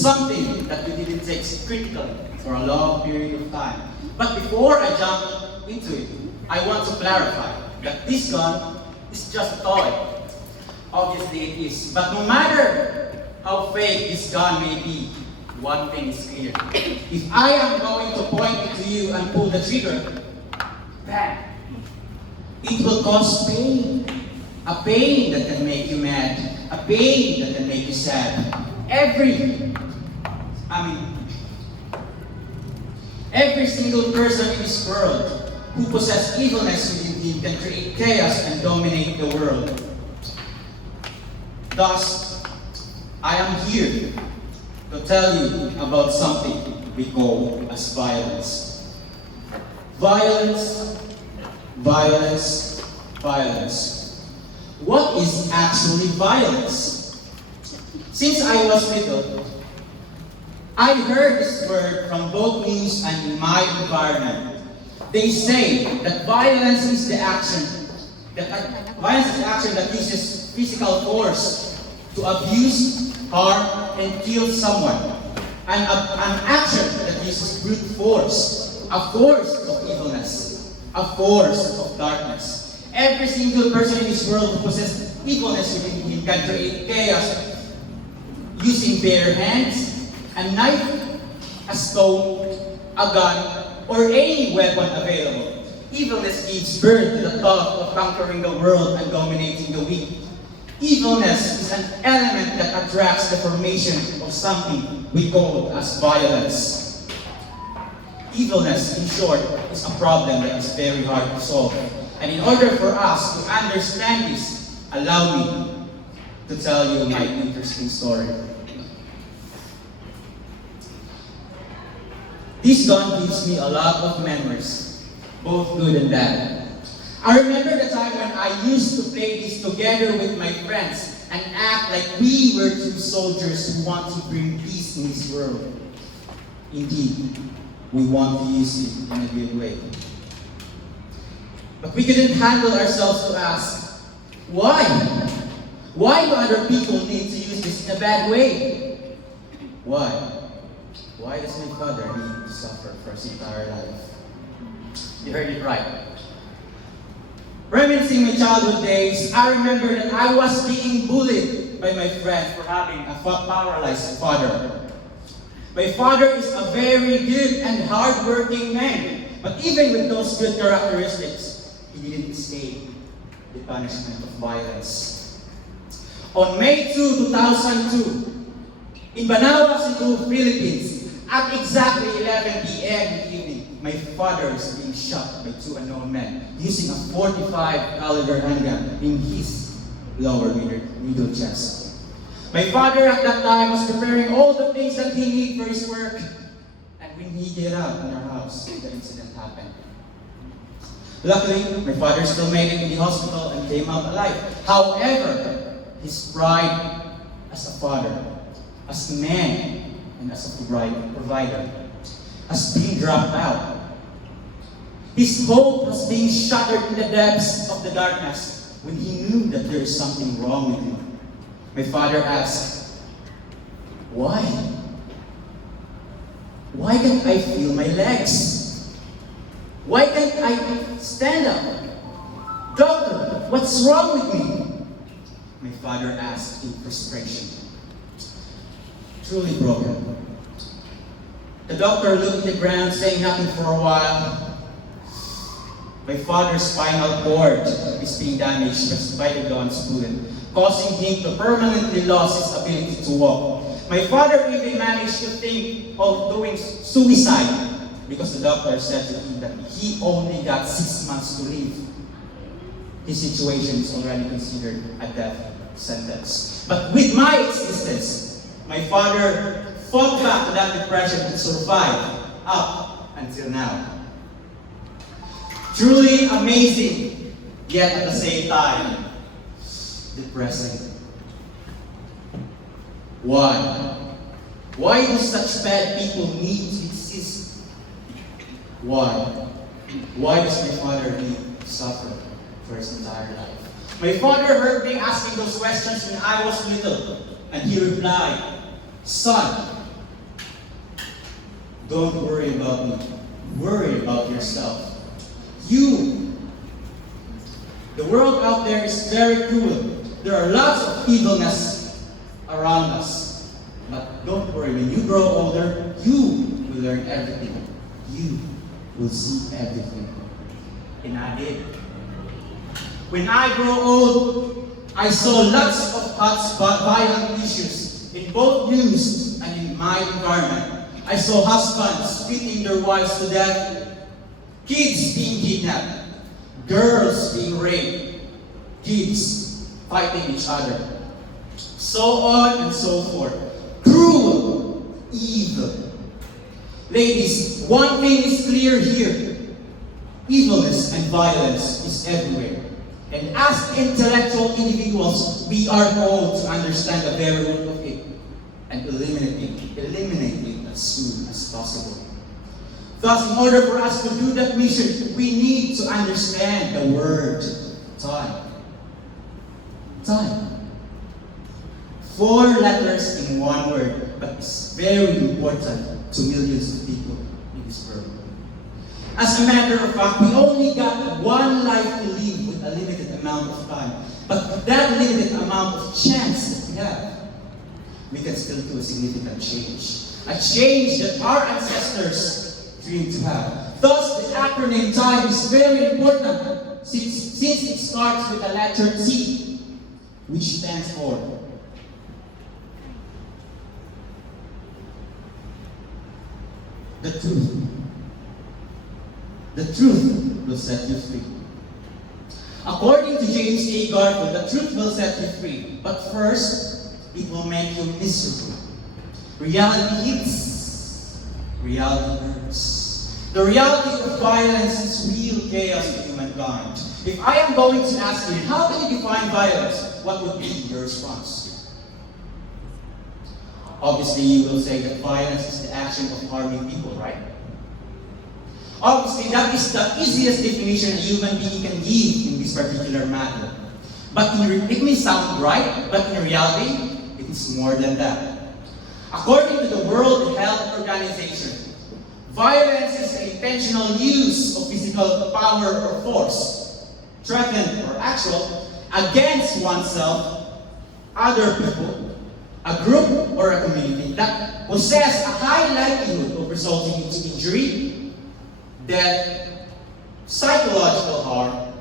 something that we didn't take critically for a long period of time. But before I jump into it, I want to clarify that this gun is just a toy. Obviously it is. But no matter how fake this gun may be, one thing is clear. If I am going to point it to you and pull the trigger, bang, it will cause pain. A pain that can make you mad. A pain that can make you sad. Every single person in this world who possesses evilness within him can create chaos and dominate the world. Thus, I am here to tell you about something we call as violence. Violence, violence, violence. What is actually violence? Since I was little, I heard this word from both news and in my environment. They say that violence is the action that uses physical force to abuse, harm, and kill someone. And an action that uses brute force, a force of evilness, a force of darkness. Every single person in this world who possesses evilness within him can create chaos using bare hands, a knife, a stone, a gun, or any weapon available. Evilness gives birth to the thought of conquering the world and dominating the weak. Evilness is an element that attracts the formation of something we call as violence. Evilness, in short, is a problem that is very hard to solve. And in order for us to understand this, allow me to tell you my interesting story. This gun gives me a lot of memories, both good and bad. I remember the time when I used to play this together with my friends and act like we were two soldiers who want to bring peace in this world. Indeed, we want to use it in a good way. But we couldn't handle ourselves to ask, why? Why do other people need to use this in a bad way? Why? Why does my father need to suffer for his entire life? You heard it right. Reminiscing my childhood days, I remember that I was being bullied by my friend for having a paralyzed father. My father is a very good and hard-working man, but even with those good characteristics, he didn't escape the punishment of violence. On May 2, 2002, in Banawa, Cebu, Philippines, at exactly 11 p.m. in the evening, my father is being shot by two unknown men using a 45 caliber handgun in his lower middle chest. My father at that time was preparing all the things that he needed for his work. And when he get out in our house, the incident happened. Luckily, my father still made it in the hospital and came out alive. However, his pride as a father, as a man, and as a provider has been dropped out. His hope has been shattered in the depths of the darkness when he knew that there is something wrong with him. My father asked, why? Why can't I feel my legs? Why can't I stand up? Doctor, what's wrong with me? My father asked in frustration. Truly broken. The doctor looked at the ground, saying nothing for a while. My father's spinal cord is being damaged by the gun's bullet, causing him to permanently lose his ability to walk. My father even managed to think of doing suicide because the doctor said to him that he only got 6 months to live. His situation is already considered a death sentence. But with my existence, my father fought back to that depression and survived up until now. Truly amazing, yet at the same time, depressing. Why? Why do such bad people need to exist? Why? Why does my father need to suffer for his entire life? My father heard me asking those questions when I was little, and he replied, "Son, Don't worry about me. Worry about yourself. You. The world out there is very cruel. There are lots of evilness around us. But don't worry, when you grow older, you will learn everything. You will see everything. And I did. When I grow old, I saw lots of hot violent issues in both news and in my environment. I saw husbands beating their wives to death, kids being kidnapped, girls being raped, kids fighting each other, so on and so forth. Cruel, evil. Ladies, one thing is clear here. Evilness and violence is everywhere. And as intellectual individuals, we are called to understand the very root of it and eliminate it as soon as possible. Thus, in order for us to do that mission, we need to understand the word time. Time. 4 letters in one word, but it's very important to millions of people in this world. As a matter of fact, we only got one life to live with a limited amount of time. But with that limited amount of chance that we have, we can still do a significant change. A change that our ancestors dreamed to have. Thus, the acronym TIME is very important since it starts with the letter T, which stands for the truth. The truth will set you free. According to James A. Garfield, the truth will set you free. But first, it will make you miserable. Reality hits. Reality hurts. The reality of violence is real chaos to humankind. If I am going to ask you, how can you define violence? What would be your response? Obviously, you will say that violence is the action of harming people, right? Obviously, that is the easiest definition a human being can give in this particular matter. But it may sound right, but in reality, it is more than that. According to the World Health Organization, violence is the intentional use of physical power or force, threatened or actual, against oneself, other people, a group or a community that possess a high likelihood of resulting into injury, death, psychological harm,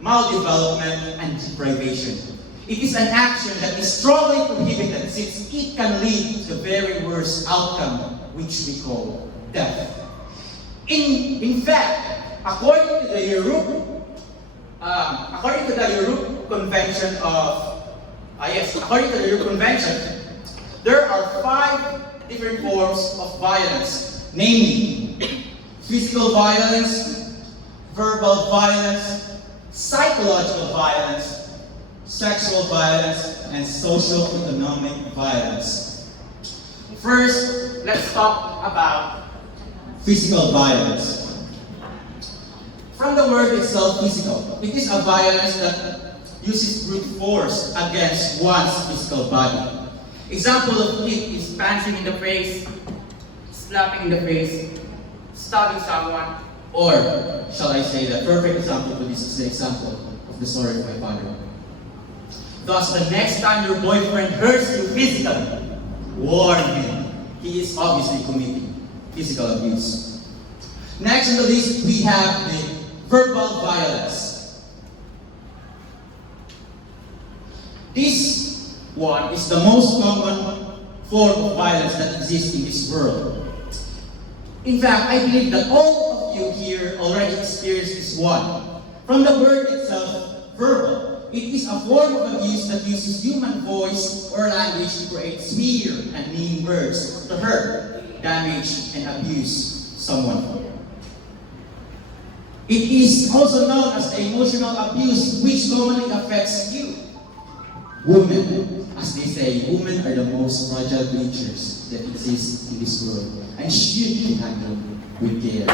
maldevelopment, and deprivation. It is an action that is strongly prohibited since it can lead to the very worst outcome, which we call death. In fact, according to the Europe Convention, there are 5 different forms of violence, namely physical violence, verbal violence, psychological violence, sexual violence, and social-economic violence. First, let's talk about physical violence. From the word itself, physical, it is a violence that uses brute force against one's physical body. Example of it is punching in the face, slapping in the face, stabbing someone, or shall I say the perfect example for this is the example of the story of my father. Thus, the next time your boyfriend hurts you physically, warn him. He is obviously committing physical abuse. Next on the list, we have the verbal violence. This one is the most common form of violence that exists in this world. In fact, I believe that all of you here already experienced this one. From the word itself, verbal. It is a form of abuse that uses human voice or language to create smear and mean words to hurt, damage, and abuse someone. It is also known as emotional abuse, which commonly affects you. Women, as they say, women are the most fragile creatures that exist in this world and should be handled with care.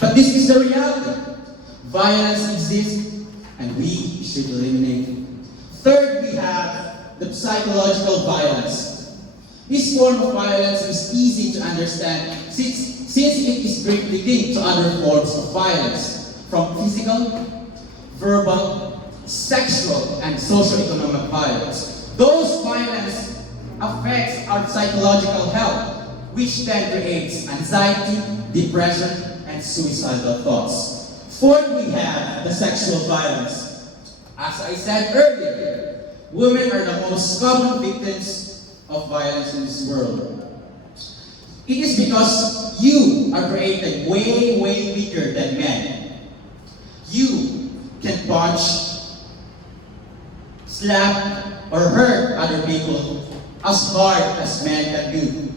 But this is the reality. Violence exists and we should eliminate it. Third, we have the psychological violence. This form of violence is easy to understand since it is greatly linked to other forms of violence, from physical, verbal, sexual, and socio-economic violence. Those violence affects our psychological health, which then creates anxiety, depression, and suicidal thoughts. Fourth, we have the sexual violence. As I said earlier, women are the most common victims of violence in this world. It is because you are created way, way weaker than men. You can punch, slap, or hurt other people as hard as men can do.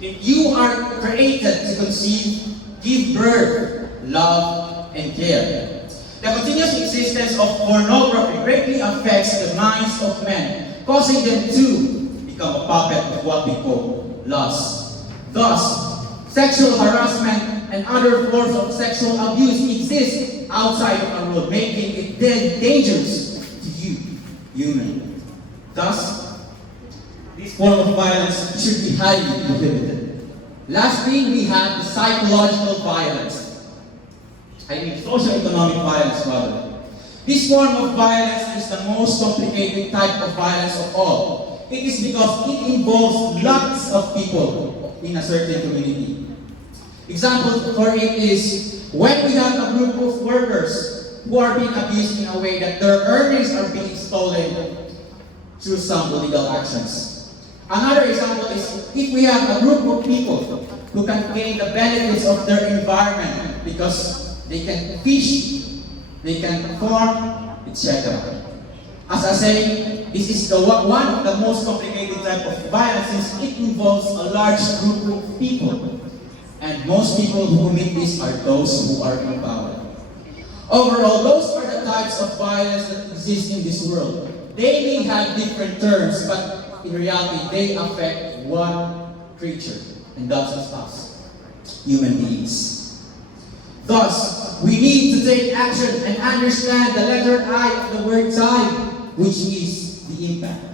If you are created to conceive, give birth, love, and care. The continuous existence of pornography greatly affects the minds of men, causing them to become a puppet of what we call lust. Thus, sexual harassment and other forms of sexual abuse exist outside of our world, making it dangerous to you, human. Thus, this form of violence should be highly prohibited. Lastly, we have the psychological violence. I mean, socio-economic violence, rather. This form of violence is the most complicated type of violence of all. It is because it involves lots of people in a certain community. Example for it is when we have a group of workers who are being abused in a way that their earnings are being stolen through some illegal actions. Another example is if we have a group of people who can gain the benefits of their environment because they can fish, they can farm, etc. As I say, this is one of the most complicated type of violence since it involves a large group of people. And most people who commit this are those who are in power. Overall, those are the types of violence that exist in this world. They may have different terms, but in reality, they affect one creature, and that's us, human beings. Thus, we need to take action and understand the letter I of the word time, which is the impact.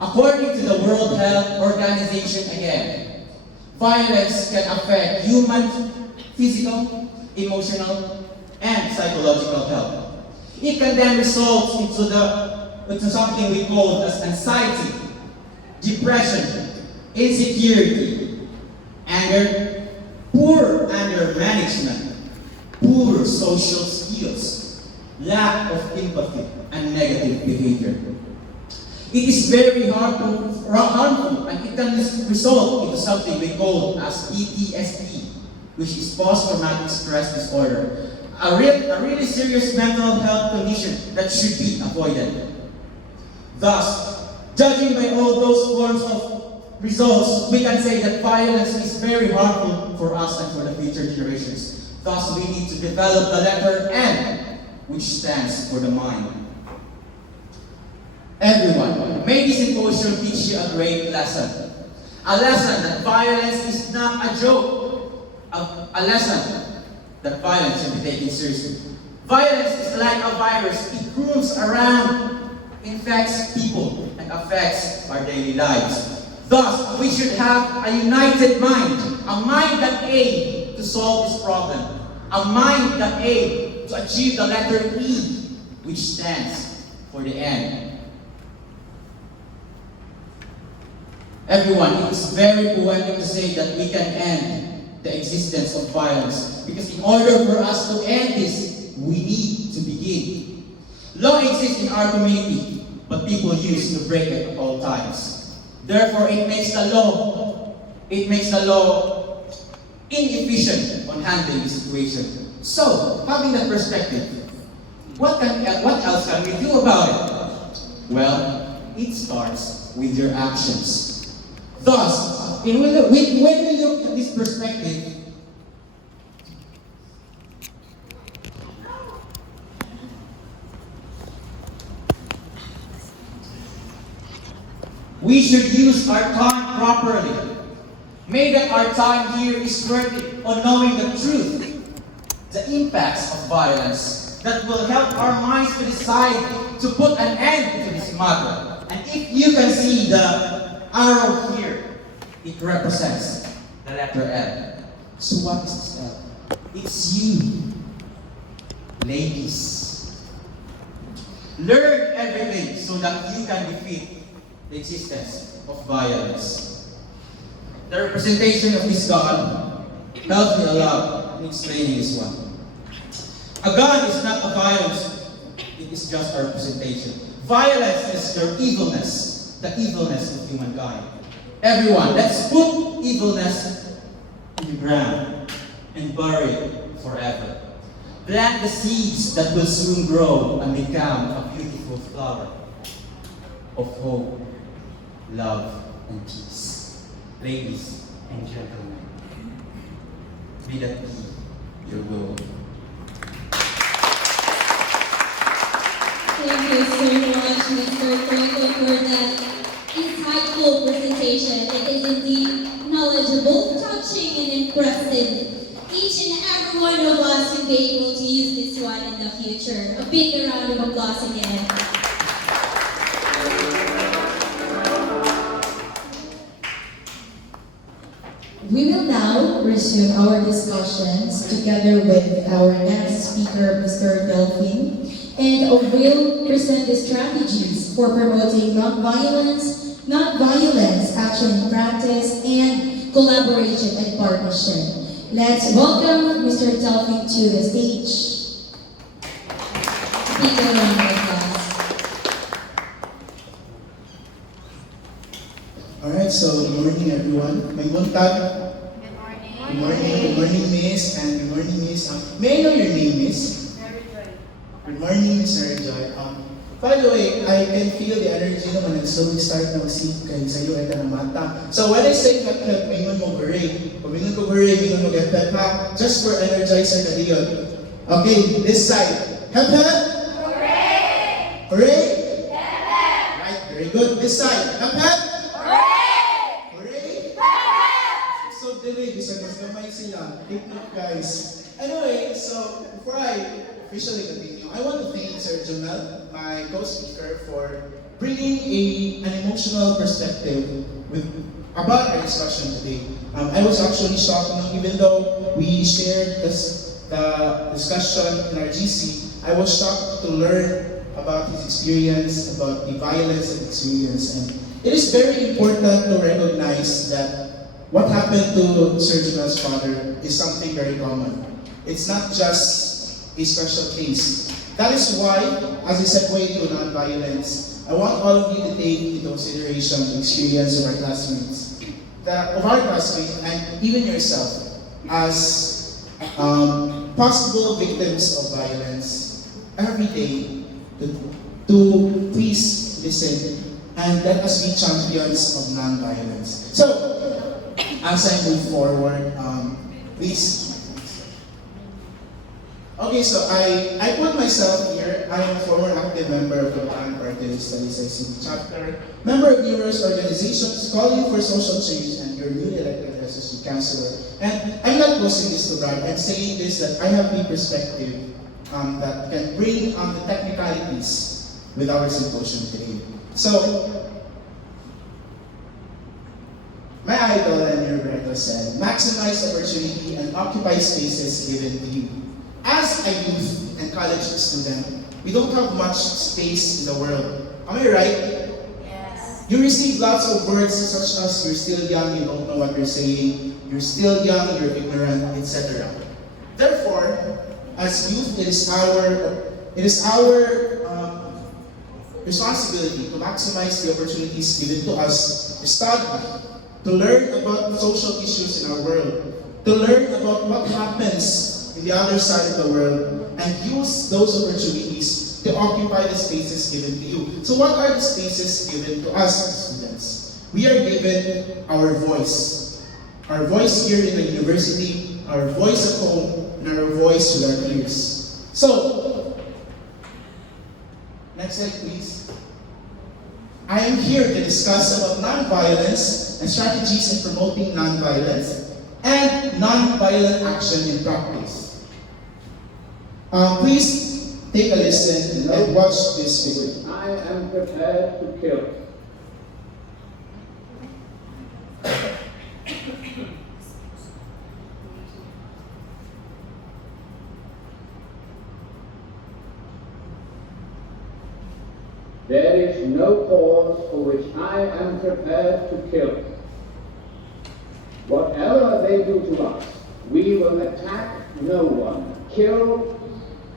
According to the World Health Organization again, violence can affect human, physical, emotional, and psychological health. It can then result into something we call as anxiety, depression, insecurity, anger, poor anger management, poor social skills, lack of empathy, and negative behavior. It is very harmful and it can result into something we call as PTSD, which is post-traumatic stress disorder. A really serious mental health condition that should be avoided. Thus, judging by all those forms of results, we can say that violence is very harmful for us and for the future generations. Thus, we need to develop the letter N, which stands for the mind. Everyone, may this symposium teach you a great lesson. A lesson that violence is not a joke. A lesson that violence should be taken seriously. Violence is like a virus. It roams around, infects people, and affects our daily lives. Thus, we should have a united mind, a mind that aims to solve this problem, a mind that aims to achieve the letter E, which stands for the end. Everyone, it is very poetic to say that we can end the existence of violence. Because in order for us to end this, we need to begin. Law exists in our community, but people used to break it at all times. Therefore, it makes the law inefficient on handling the situation. So, having that perspective, what else can we do about it? Well, it starts with your actions. Thus, when we look at this perspective, we should use our time properly. May that our time here is worth it on knowing the truth, the impacts of violence that will help our minds to decide to put an end to this matter. And if you can see the arrow here, It represents the letter L. So what is this L? It's you, ladies. Learn everything so that you can defeat the existence of violence. The representation of this God helped me a lot in explaining this one. A gun is not a violence, it is just a representation. Violence is your evilness, the evilness of humankind. Everyone, let's put evilness in the ground and bury it forever. Plant the seeds that will soon grow and become a beautiful flower of hope, love, and peace. Ladies and gentlemen, may that be your goal. Thank you so much, Mr. Toito, for that insightful presentation. It is indeed knowledgeable, touching, and impressive. Each and every one of us will be able to use this one in the future. A big round of applause again. We will now resume our discussions together with our next speaker, Mr. Delphine, and will present the strategies for promoting non-violence action in practice, and collaboration and partnership. Let's welcome Mr. Delphine to the stage. Big round of applause. Alright, so good morning everyone. May buntag. Good morning. Good morning, Miss. And good morning, Miss. May I know your name, Miss? Good morning, Miss Mary Joy. By the way, I can feel the energy naman nag-start na mag-sip kayo sa iyo at ng mata. So when I say hep, mingon mo hooray. Pag mingon ko hooray, mingon mo hep ha. Just for energizer na diyon. Okay, this side. Hep. Hooray! Hooray? Right, very good. This side. Hep. Hooray! So delayed, isa mas gamay sila. Take note, guys. Anyway, so before I officially continue, I want to thank Sir Jonel, my co-speaker, for bringing an emotional perspective about our discussion today. I was actually shocked, even though we shared the discussion in our GC, I was shocked to learn about his experience, about the violence and experience. And it is very important to recognize that what happened to Sir Jonel's father is something very common. It's not just a special case. That is why, as a segue to non-violence, I want all of you to take into consideration the experience of our classmates, and even yourself, as possible victims of violence every day, to please listen and let us be champions of non-violence. So, as I move forward, please. Okay, so I put myself here. I am a former active member of the Planned Parenthood Studies ICT chapter, member of numerous organizations calling for social change, and your newly elected SSU councilor. And I'm not posting this to brag. I'm saying this that I have the perspective that can bring the technicalities with our symposium today. So, my idol and Roberto said, maximize opportunity and occupy spaces given to you. As a youth and college student, we don't have much space in the world. Am I right? Yes. You receive lots of words such as, you're still young, you don't know what you're saying, you're still young, you're ignorant, etc. Therefore, as youth, it is our responsibility to maximize the opportunities given to us to study, to learn about social issues in our world, to learn about what happens in the other side of the world, and use those opportunities to occupy the spaces given to you. So what are the spaces given to us as students? We are given our voice. Our voice here in the university, our voice at home, and our voice with our peers. So, next slide please. I am here to discuss about non-violence and strategies in promoting non-violence and non-violent action in practice. Please take a listen and watch this video. I am prepared to kill. cause for which I am prepared to kill. Whatever they do to us, we will attack no one, kill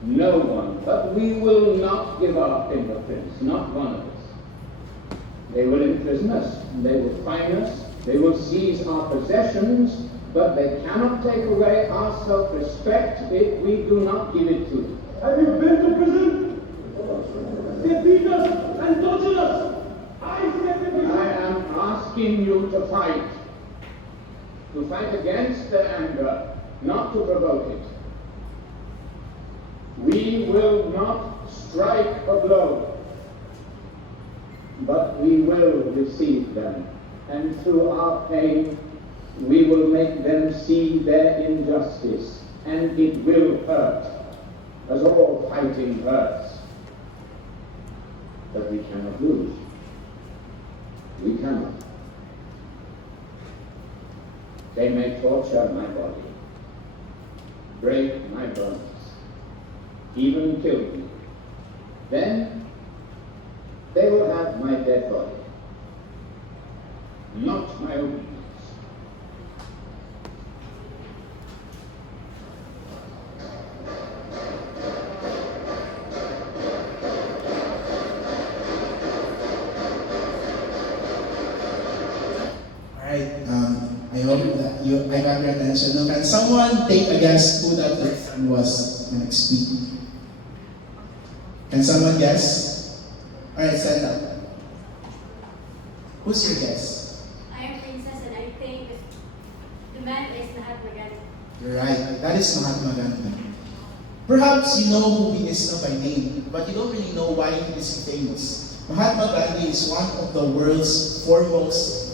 no one, but we will not give our fingerprints, not one of us. They will imprison us, they will fine us, they will seize our possessions, but they cannot take away our self-respect if we do not give it to them. Have you been to prison? They beat us and tortured us. I said it was... I am asking you to fight against their anger, not to provoke it. We will not strike a blow, but we will receive them, and through our pain, we will make them see their injustice, and it will hurt, as all fighting hurts. But we cannot lose. We cannot. They may torture my body, break my bones, even kill me. Then they will have my dead body, not my obedience. I hope that I got your attention. Now, can someone take a guess who that person was the next week? Can someone guess? Alright, stand up. Who's your guess? I am Princess and I think the man is Mahatma Gandhi. You're right. That is Mahatma Gandhi. Perhaps you know who he is by name, but you don't really know why he is famous. Mahatma Gandhi is one of the world's foremost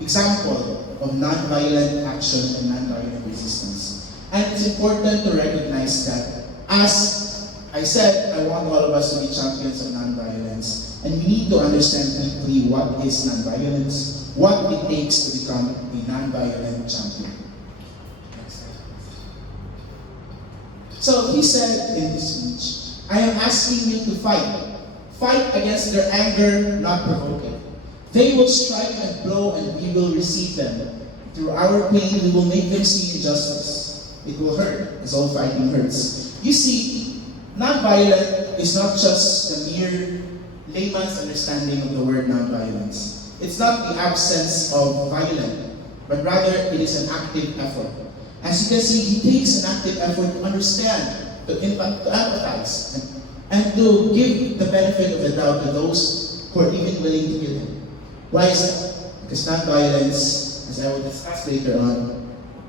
example of non-violent action and non-violent resistance. And it's important to recognize that, as I said, I want all of us to be champions of non-violence, and we need to understand deeply what is non-violence, what it takes to become a non-violent champion. So he said in his speech, I am asking you to fight. Fight against their anger, not provoke it. They will strike and blow and we will receive them. Through our pain, we will make them see injustice. It will hurt, as all fighting hurts. You see, non-violent is not just the mere layman's understanding of the word non-violence. It's not the absence of violence, but rather it is an active effort. As you can see, he takes an active effort to understand, to empathize, and to give the benefit of the doubt to those who are even willing to kill him. Why is that? Because non-violence, as I will discuss later on,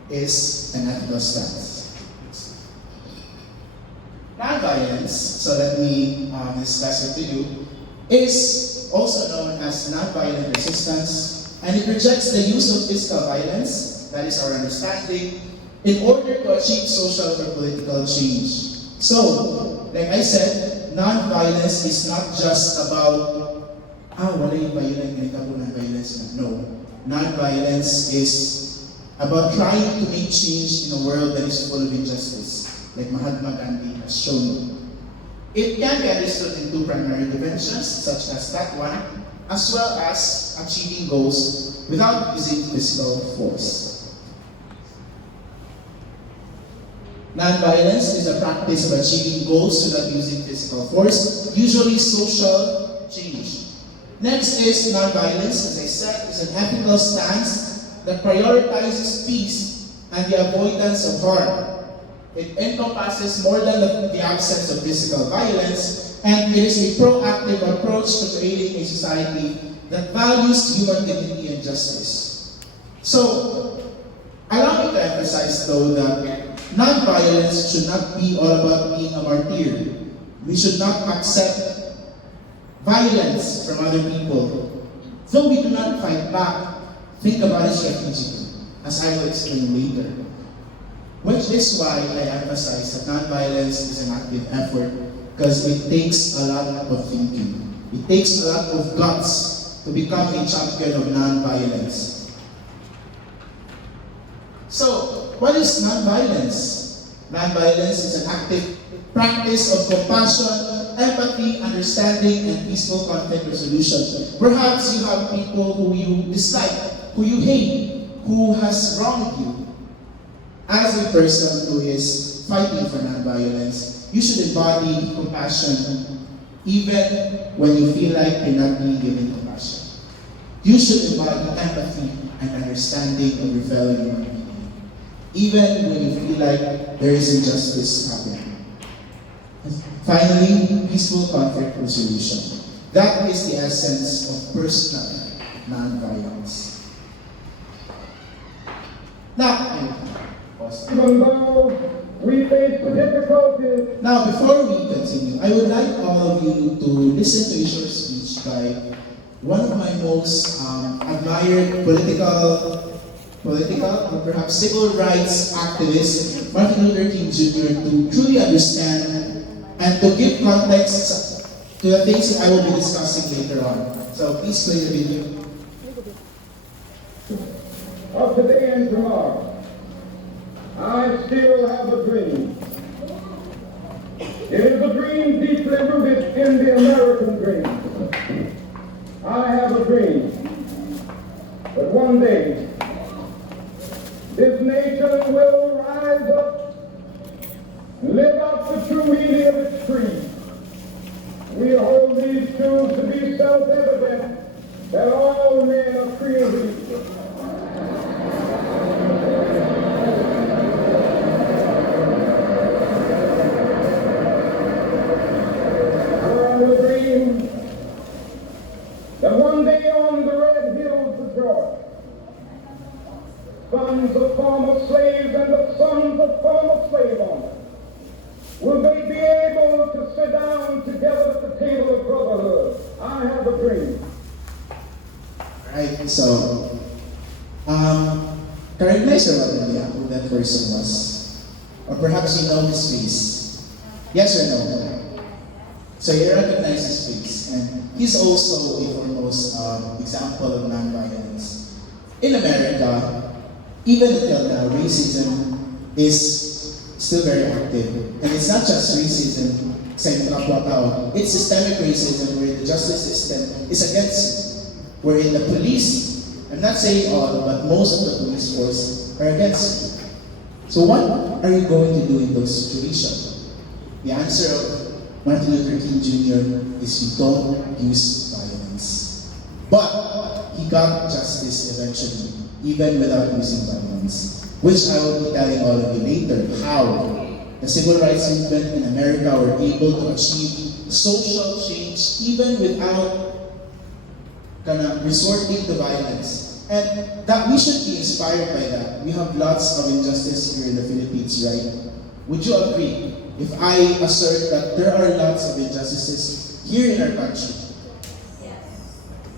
is an ethical stance. Non-violence, so let me discuss it to you, is also known as non-violent resistance, and it rejects the use of physical violence, that is our understanding, in order to achieve social or political change. So, like I said, non-violence is not just about wala yung violent, ganito po non-violence. No. Non-violence is about trying to make change in a world that is full of injustice, like Mahatma Gandhi has shown. It can be understood in two primary dimensions, such as that one, as well as achieving goals without using physical force. Non-violence is a practice of achieving goals without using physical force, usually social change. Next is non-violence, as I said, is an ethical stance that prioritizes peace and the avoidance of harm. It encompasses more than the absence of physical violence, and it is a proactive approach to creating a society that values human dignity and justice. So, allow me to emphasize though that non-violence should not be all about being a martyr. We should not accept violence from other people. Though we do not fight back, think about it strategically, as I will explain later. Which is why I emphasize that non-violence is an active effort, because it takes a lot of thinking. It takes a lot of guts to become a champion of non-violence. So, what is non-violence? Non-violence is an active practice of compassion empathy, understanding, and peaceful conflict resolution. Perhaps you have people who you dislike, who you hate, who has wronged you. As a person who is fighting for nonviolence, you should embody compassion even when you feel like you're not being given compassion. You should embody empathy and understanding of your fellow human being, even when you feel like there is injustice happening. Finally, peaceful conflict resolution. That is the essence of personal nonviolence. Now, Even though we face the difficulties Now, before we continue, I would like all of you to listen to a short speech by one of my most admired political, or perhaps civil rights activists, Martin Luther King Jr., to truly understand and to give context to the things that I will be discussing later on. So please play the video. of today and tomorrow, I still have a dream. It is a dream deeply rooted in the American dream. I have a dream that one day this nation will rise up and live out the true meaning of its creed. We hold these truths to be self-evident that all men are created equal. That one day on the red hills of Georgia, sons of former slaves and the sons of former slave owners will they be able to sit down together at the table of brotherhood. I have a dream. Alright, so, recognize who that person was. Or perhaps you know his face. Yes or no? So you recognize his face. And he's also a foremost example of nonviolence. In America, even until now, racism is still very active. And it's not just racism, it's systemic racism where the justice system is against you. Wherein the police, I'm not saying all, but most of the police force are against you. So what are you going to do in those situations? The answer of Martin Luther King Jr. is you don't use violence. But he got justice eventually, even without using violence. Which I will be telling all of you later, how the civil rights movement in America were able to achieve social change even without resorting to violence. And that we should be inspired by that. We have lots of injustice here in the Philippines, right? Would you agree if I assert that there are lots of injustices here in our country?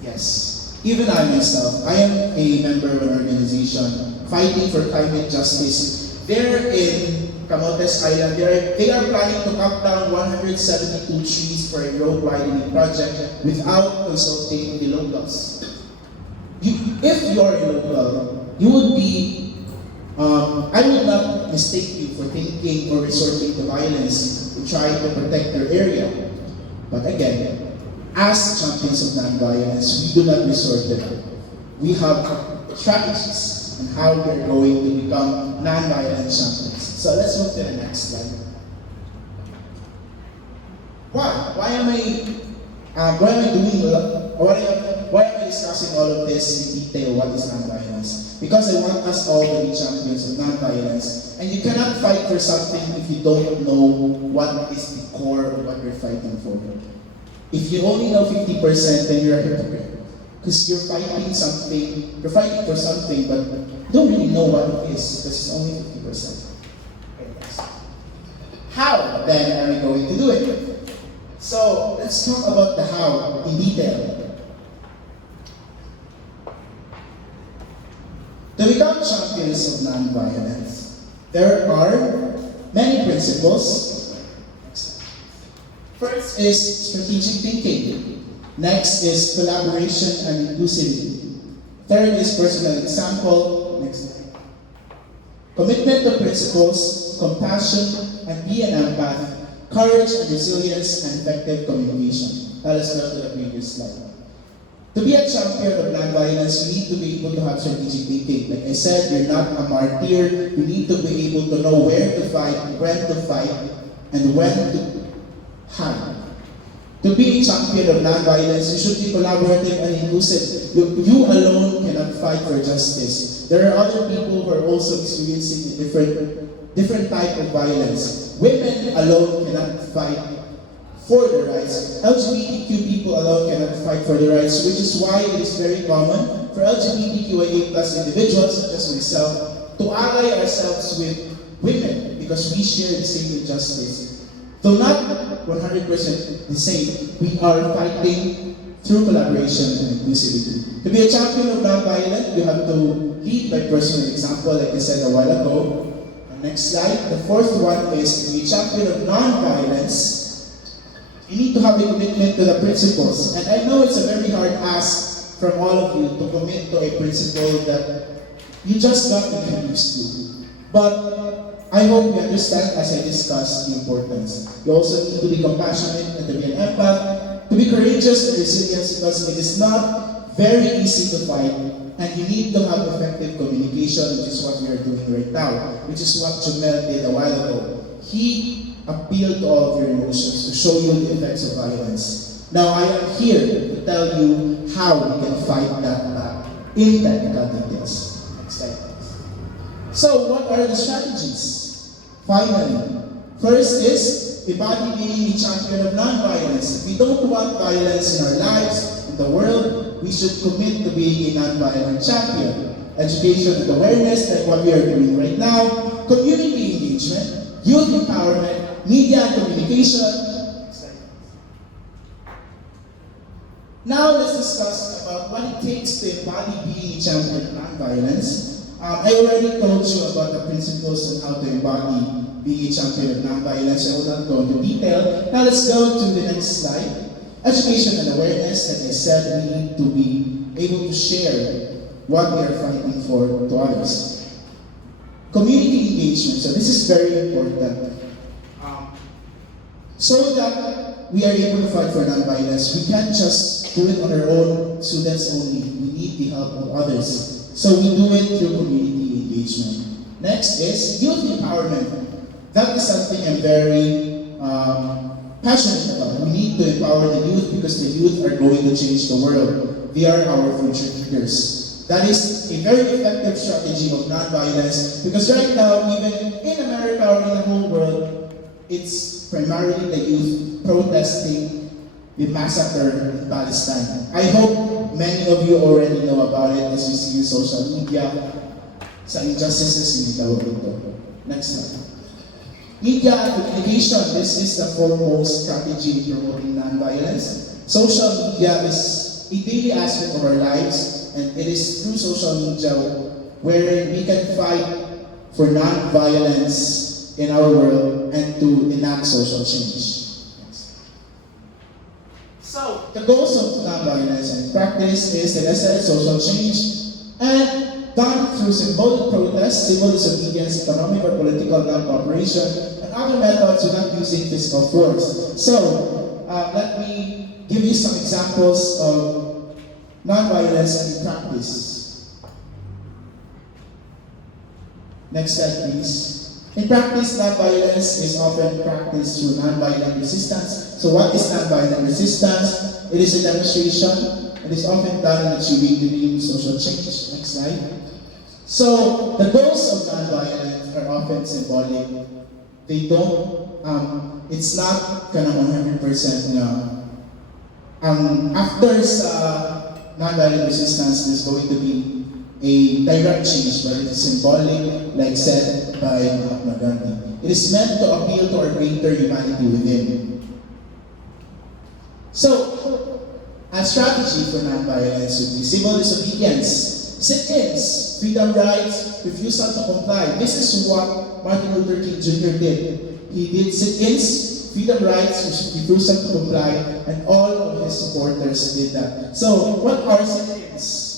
Yes. Even I myself, I am a member of an organization fighting for climate justice. They're in Camotes Island. They are planning to cut down 172 trees for a road widening project without consulting the locals. If you are a local, you would be, I would not mistake you for thinking or resorting to violence to try to protect your area. But again, as champions of nonviolence, we do not resort to it. We have strategies on how we're going to become nonviolent champions. So let's move to the next slide. Why am I discussing all of this in detail? What is nonviolence? Because I want us all to be champions of nonviolence. And you cannot fight for something if you don't know what is the core of what you're fighting for. If you only know 50%, then you're a hypocrite. Because you're fighting for something, but you don't really know what it is, because it's only 50%. How then are we going to do it? So let's talk about the how in detail. To become champions of nonviolence, there are many principles. First is strategic thinking. Next is collaboration and inclusivity. Third is personal example. Next slide. Commitment to principles, compassion, and be an empath. courage and resilience, and effective communication. Now let's go to the previous slide. To be a champion of non-violence, you need to be able to have strategic thinking. Like I said, you're not a martyr. You need to be able to know where to fight, when to fight, and when to hide. To be a champion of non-violence, you should be collaborative and inclusive. You alone cannot fight for justice. There are other people who are also experiencing a different type of violence. Women alone cannot fight for the rights. LGBTQ people alone cannot fight for the rights, which is why it is very common for LGBTQIA+ individuals such as myself to ally ourselves with women because we share the same injustice. Though not 100% the same, we are fighting through collaboration and inclusivity. To be a champion of non-violence, you have to lead by personal example, like I said a while ago. Next slide. The fourth one is to be a champion of non-violence. You need to have a commitment to the principles. And I know it's a very hard ask from all of you to commit to a principle that you just got to get used to. But I hope you understand as I discuss the importance. You also need to be compassionate and to be an empath, to be courageous and resilient because it is not very easy to fight and you need to have effective communication, which is what we are doing right now, which is what Jumel did a while ago. He appealed to all of your emotions to show you the effects of violence. Now I am here to tell you how we can fight that back in technical details. Next slide, please. So what are the strategies? Finally, first is embodying a champion of non-violence. If we don't want violence in our lives, in the world, we should commit to being a non-violent champion. Education and awareness, like what we are doing right now, community engagement, youth empowerment, media and communication. Now let's discuss about what it takes to embody being a champion of non-violence. I already told you about the principles on how to embody being a champion of non-violence. I will not go into detail. Now let's go to the next slide. Education and awareness. Like I said, we need to be able to share what we are fighting for to others. Community engagement. So this is very important. So that we are able to fight for non-violence, we can't just do it on our own, students only. We need the help of others. So we do it through community engagement. Next is youth empowerment. That is something I'm very passionate about. We need to empower the youth because the youth are going to change the world. They are our future leaders. That is a very effective strategy of non-violence because right now, even in America or in the whole world, it's primarily the youth protesting the massacre in Palestine. I hope many of you already know about it as you see in social media sa injustices in ito. Next slide. Media and communication. This is the foremost strategy in promoting non-violence. Social media is a daily aspect of our lives, and it is through social media where we can fight for non-violence in our world and to enact social change. So, the goals of non-violence and practice is, like I said, social change, and done through symbolic protest, civil disobedience, economic or political non-cooperation, and other methods without using physical force. So, let me give you some examples of non-violence in practice. Next slide, please. In practice, non-violence is often practiced through non-violent resistance. So what is non-violent resistance? It is a demonstration. It is often done in achieving the dream social change. Next slide. So the goals of non-violence are often symbolic. They don't, it's not kind of 100% after non-violent resistance, there's going to be a direct change, but it is symbolic, like said by Mahatma Gandhi. It is meant to appeal to our greater humanity within. So, a strategy for non-violence would be civil disobedience, sit-ins, freedom rights, refusal to comply. This is what Martin Luther King Jr. did. He did sit-ins, freedom rights, refusal to comply, and all of his supporters did that. So, what are sit-ins?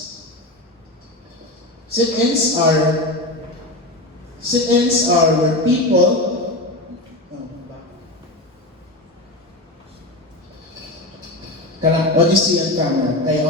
Sit-ins are where people What you see on camera ay